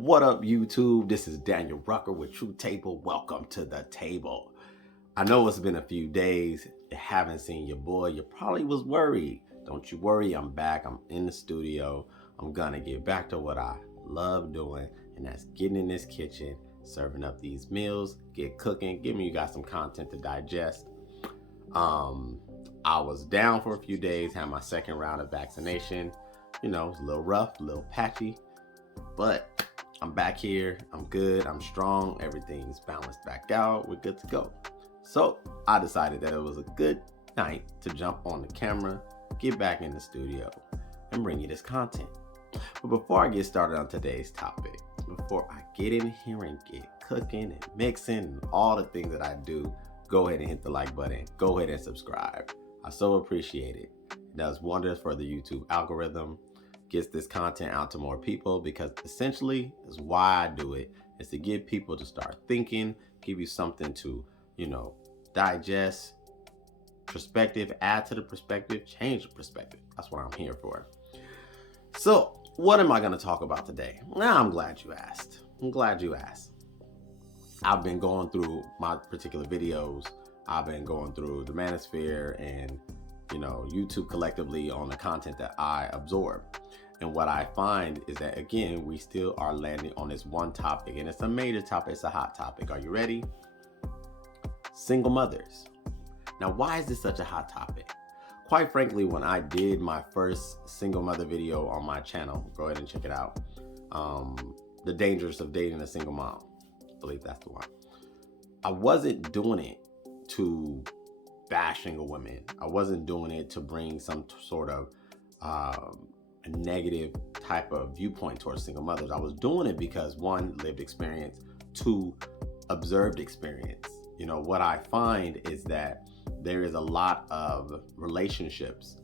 What up, YouTube? This is Daniel Rucker with True Table. Welcome to the table. I know it's been a few days. You haven't seen your boy. You probably was worried. Don't you worry. I'm back. I'm in the studio. I'm gonna get back to what I love doing, and that's getting in this kitchen, serving up these meals, get cooking, giving you guys some content to digest. I was down for a few days, had my second round of vaccination. You know, it's a little rough, a little patchy, but I'm back here. I'm good. I'm strong. Everything's balanced back out. We're good to go. So I decided that it was a good night to jump on the camera, get back in the studio, and bring you this content. But before I get started on today's topic, before I get in here and get cooking and mixing and all the things that I do, go ahead and hit the like button. Go ahead and subscribe. I so appreciate it. It does wonders for the YouTube algorithm. Gets this content out to more people, because essentially is why I do it, is to get people to start thinking, give you something to, digest, perspective, add to the perspective, change the perspective. That's what I'm here for. So what am I going to talk about today? Well, I'm glad you asked. I've been going through my particular videos. I've been going through the manosphere and YouTube collectively on the content that I absorb. And what I find is that, again, we still are landing on this one topic, and it's a major topic. It's a hot topic. Are you ready? Single mothers. Now, why is this such a hot topic? Quite frankly, when I did my first single mother video on my channel, go ahead and check it out. The Dangers of Dating a Single Mom. I believe that's the one. I wasn't doing it to bash single women. I wasn't doing it to bring some sort of a negative type of viewpoint towards single mothers. I was doing it because, one, lived experience, two, observed experience. What I find is that there is a lot of relationships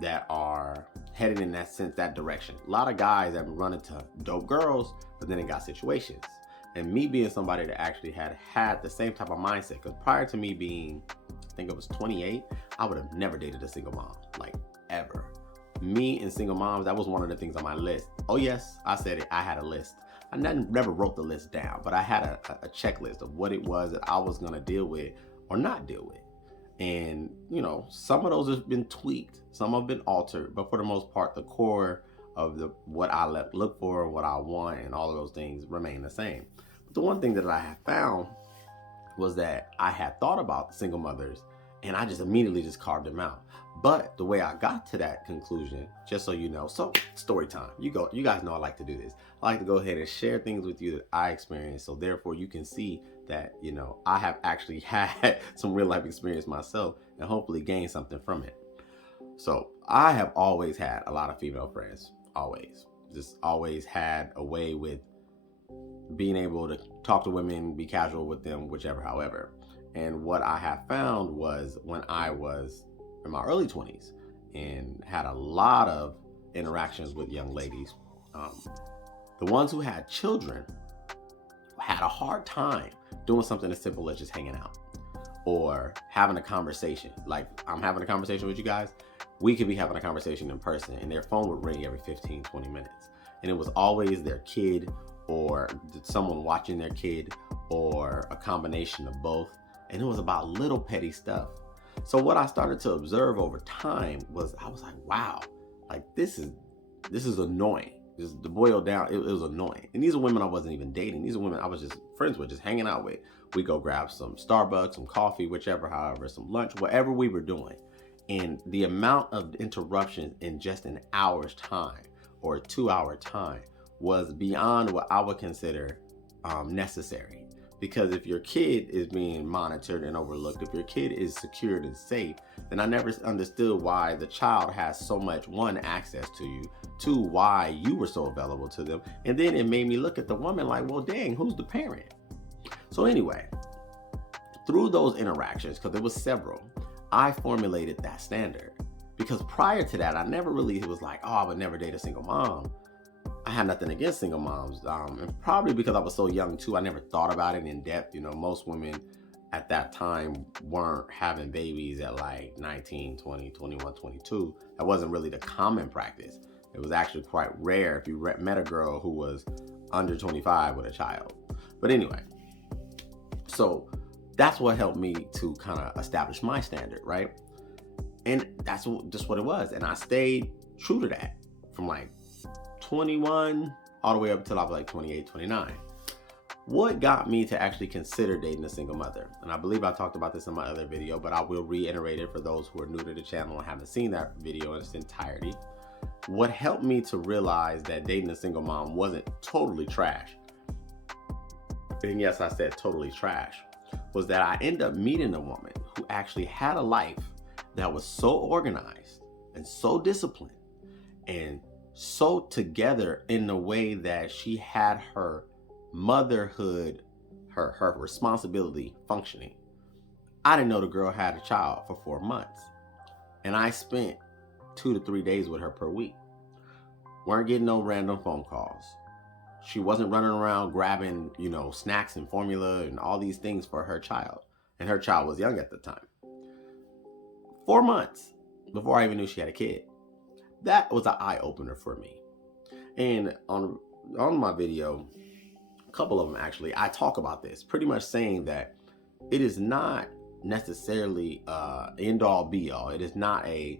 that are headed in that direction. A lot of guys that run into dope girls, but then they got situations. And me being somebody that actually had the same type of mindset, because prior to me being, I think it was 28, I would have never dated a single mom, like ever. Me and single moms, that was one of the things on my list. Oh yes, I said it, I had a list. I never wrote the list down, but I had a checklist of what it was that I was gonna deal with or not deal with. And some of those have been tweaked, some have been altered, but for the most part, the core of what I look for, what I want, and all of those things remain the same. But the one thing that I have found was that I had thought about single mothers, and I just immediately carved them out. But the way I got to that conclusion, just so you know, so story time. You guys know I like to do this. I like to go ahead and share things with you that I experienced, so therefore you can see that I have actually had some real life experience myself, and hopefully gain something from it. So I have always had a lot of female friends, always had a way with being able to talk to women, be casual with them, however. And what I have found was, when I was in my early 20s and had a lot of interactions with young ladies, the ones who had children had a hard time doing something as simple as just hanging out or having a conversation. Like, I'm having a conversation with you guys. We could be having a conversation in person, and their phone would ring every 15, 20 minutes. And it was always their kid, or someone watching their kid, or a combination of both. And it was about little petty stuff. So what I started to observe over time was, I was like, wow, like this is annoying. Just to boil down, it was annoying. And these are women I wasn't even dating. These are women I was just friends with, just hanging out with. We go grab some Starbucks, some coffee, however, some lunch, whatever we were doing. And the amount of interruptions in just an hour's time or a 2-hour time was beyond what I would consider necessary. Because if your kid is being monitored and overlooked, if your kid is secured and safe, then I never understood why the child has so much, one, access to you, two, why you were so available to them. And then it made me look at the woman like, well, dang, who's the parent? So anyway, through those interactions, because there was several, I formulated that standard. Because prior to that, I never really was like, oh, I would never date a single mom. I had nothing against single moms, and probably because I was so young too, I never thought about it in depth. Most women at that time weren't having babies at like 19, 20, 21, 22. That wasn't really the common practice. It was actually quite rare if you met a girl who was under 25 with a child. But anyway, so that's what helped me to kind of establish my standard, right? And that's just what it was. And I stayed true to that from like 21 all the way up until I was like 28, 29. What got me to actually consider dating a single mother? And I believe I talked about this in my other video, but I will reiterate it for those who are new to the channel and haven't seen that video in its entirety. What helped me to realize that dating a single mom wasn't totally trash, and yes, I said totally trash, was that I ended up meeting a woman who actually had a life that was so organized and so disciplined and so together in the way that she had her motherhood, her responsibility functioning. I didn't know the girl had a child for 4 months, and I spent 2 to 3 days with her per week. Weren't getting no random phone calls. She wasn't running around grabbing, snacks and formula and all these things for her child. And her child was young at the time. 4 months before I even knew she had a kid. That was an eye-opener for me. And on my video, a couple of them actually, I talk about this, pretty much saying that it is not necessarily end-all be-all. It is not an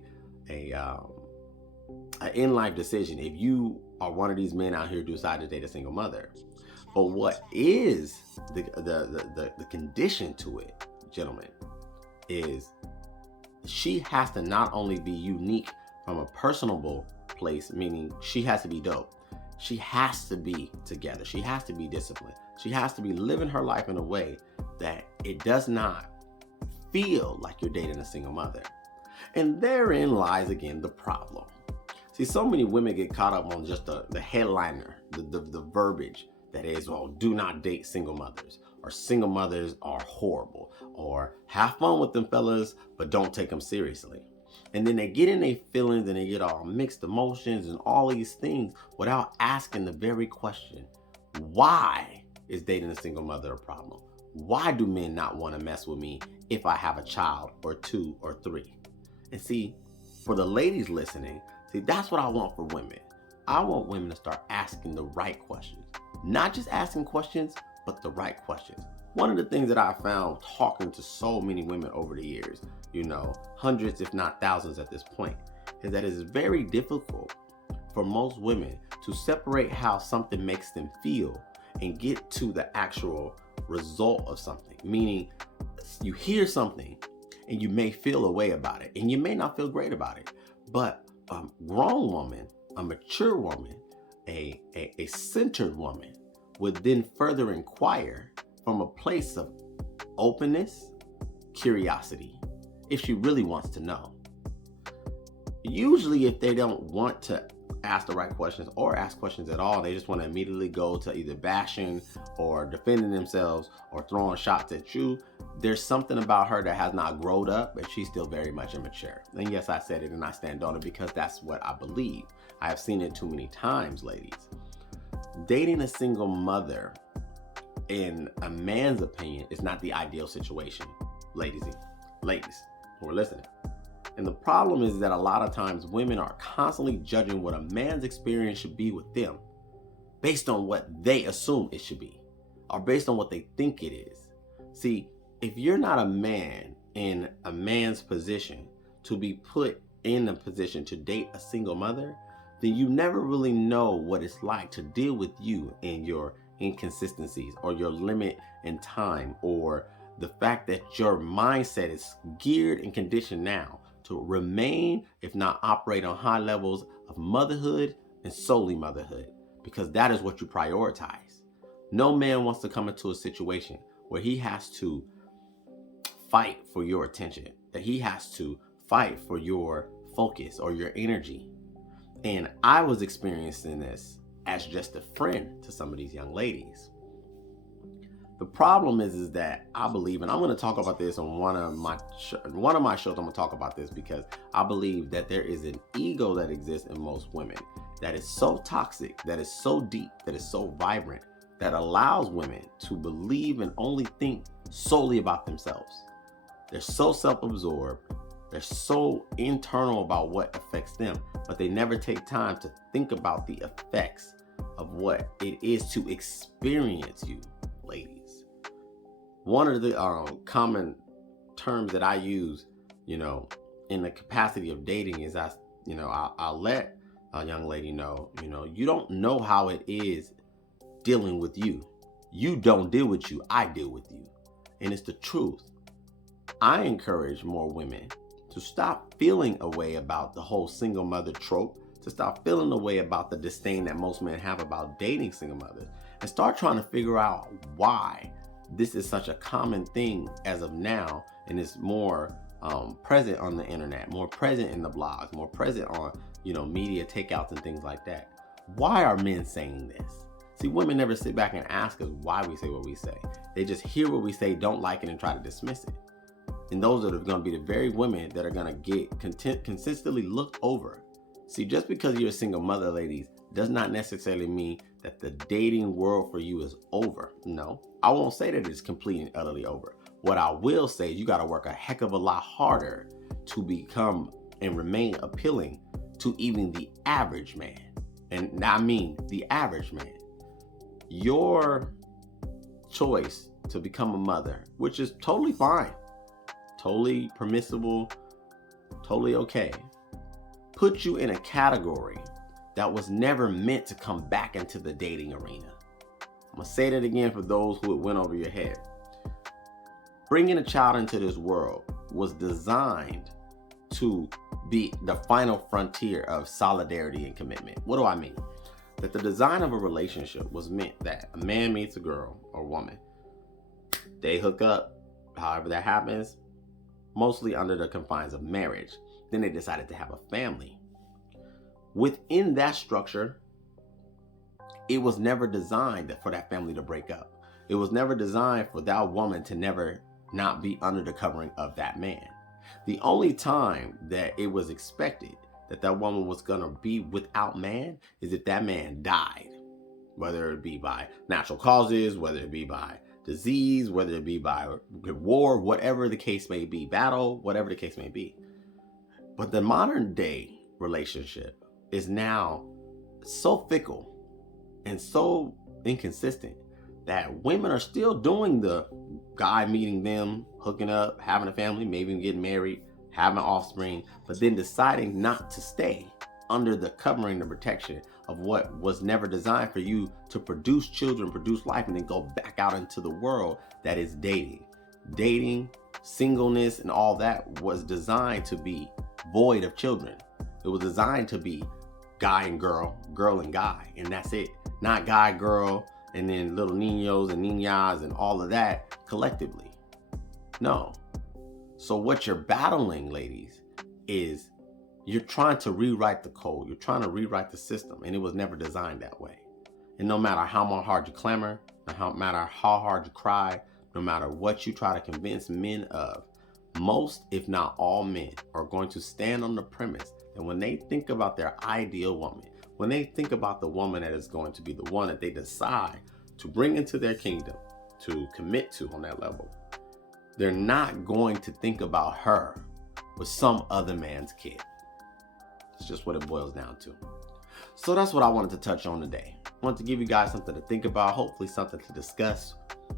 in-life decision if you are one of these men out here who decide to date a single mother. But what is the condition to it, gentlemen, is she has to not only be unique from a personable place, meaning she has to be dope. She has to be together. She has to be disciplined. She has to be living her life in a way that it does not feel like you're dating a single mother. And therein lies again the problem. See, so many women get caught up on just the headliner, the verbiage that is, well, do not date single mothers, or single mothers are horrible, or have fun with them fellas, but don't take them seriously. And then they get in their feelings and they get all mixed emotions and all these things without asking the very question, why is dating a single mother a problem? Why do men not want to mess with me if I have a child or 2 or 3? And see, for the ladies listening, that's what I want for women. I want women to start asking the right questions. Not just asking questions, but the right questions. One of the things that I found talking to so many women over the years, hundreds if not thousands at this point, is that it is very difficult for most women to separate how something makes them feel and get to the actual result of something. Meaning, you hear something and you may feel a way about it, and you may not feel great about it, but a grown woman, a mature woman, a centered woman would then further inquire from a place of openness, curiosity, if she really wants to know. Usually if they don't want to ask the right questions or ask questions at all, they just want to immediately go to either bashing or defending themselves or throwing shots at you, there's something about her that has not grown up, and she's still very much immature. And yes, I said it and I stand on it because that's what I believe. I have seen it too many times, ladies. Dating a single mother, in a man's opinion, is not the ideal situation, ladies who are listening. And the problem is that a lot of times women are constantly judging what a man's experience should be with them based on what they assume it should be, or based on what they think it is. See, if you're not a man in a man's position to be put in a position to date a single mother, then you never really know what it's like to deal with you and your inconsistencies or your limit in time, or the fact that your mindset is geared and conditioned now to remain, if not operate on high levels of motherhood and solely motherhood, because that is what you prioritize. No man wants to come into a situation where he has to fight for your attention, that he has to fight for your focus or your energy. And I was experiencing this as just a friend to some of these young ladies. The problem is that I believe, and I'm going to talk about this on one of my shows. I'm going to talk about this because I believe that there is an ego that exists in most women that is so toxic, that is so deep, that is so vibrant, that allows women to believe and only think solely about themselves. They're so self-absorbed, They're so internal about what affects them, but they never take time to think about the effects of what it is to experience you, ladies. One of the common terms that I use, in the capacity of dating is I'll let a young lady know, you don't know how it is dealing with you. You don't deal with you, I deal with you. And it's the truth. I encourage more women to stop feeling a way about the whole single mother trope, to stop feeling a way about the disdain that most men have about dating single mothers, and start trying to figure out why this is such a common thing as of now, and it's more present on the internet, more present in the blogs, more present on, media takeouts and things like that. Why are men saying this? See, women never sit back and ask us why we say what we say. They just hear what we say, don't like it, and try to dismiss it. And those are going to be the very women that are going to get consistently looked over. See, just because you're a single mother, ladies, does not necessarily mean that the dating world for you is over. No, I won't say that it's completely and utterly over. What I will say is you got to work a heck of a lot harder to become and remain appealing to even the average man. And I mean the average man. Your choice to become a mother, which is totally fine, totally permissible, totally okay, put you in a category that was never meant to come back into the dating arena. I'm gonna say that again for those who it went over your head. Bringing a child into this world was designed to be the final frontier of solidarity and commitment. What do I mean? That the design of a relationship was meant that a man meets a girl or woman, they hook up, however that happens, mostly under the confines of marriage. Then they decided to have a family. Within that structure, it was never designed for that family to break up. It was never designed for that woman to never not be under the covering of that man. The only time that it was expected that woman was gonna be without man is if that man died, whether it be by natural causes, whether it be by disease, whether it be by war, whatever the case may be, battle, whatever the case may be. But the modern day relationship is now so fickle and so inconsistent that women are still doing the guy meeting them, hooking up, having a family, maybe even getting married, having offspring, but then deciding not to stay under the covering, the protection of what was never designed for you to produce children, produce life, and then go back out into the world that is dating. Dating, singleness, and all that was designed to be void of children. It was designed to be guy and girl, girl and guy, and that's it. Not guy, girl, and then little niños and niñas and all of that collectively. No. So what you're battling, ladies, is you're trying to rewrite the code. You're trying to rewrite the system, and it was never designed that way. And no matter how hard you clamor, no matter how hard you cry, no matter what you try to convince men of, most, if not all men, are going to stand on the premise that when they think about their ideal woman, when they think about the woman that is going to be the one that they decide to bring into their kingdom, to commit to on that level, they're not going to think about her with some other man's kid. It's just what it boils down to. So that's what I wanted to touch on today. I wanted to give you guys something to think about, hopefully something to discuss.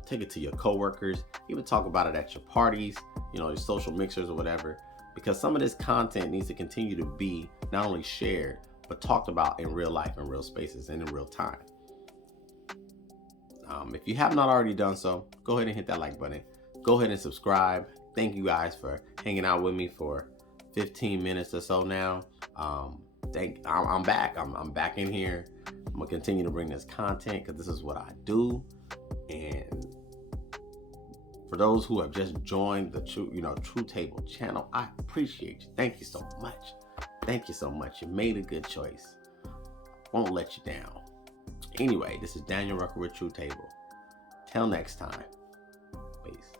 Take it to your coworkers, even talk about it at your parties, your social mixers or whatever, because some of this content needs to continue to be not only shared, but talked about in real life, in real spaces, and in real time. If you have not already done so, go ahead and hit that like button. Go ahead and subscribe. Thank you guys for hanging out with me for 15 minutes or so now. I'm back. I'm back in here. I'm gonna continue to bring this content because this is what I do. And for those who have just joined the True Table channel, I appreciate you. Thank you so much. Thank you so much. You made a good choice. Won't let you down. Anyway, this is Daniel Rucker with True Table. Till next time. Peace.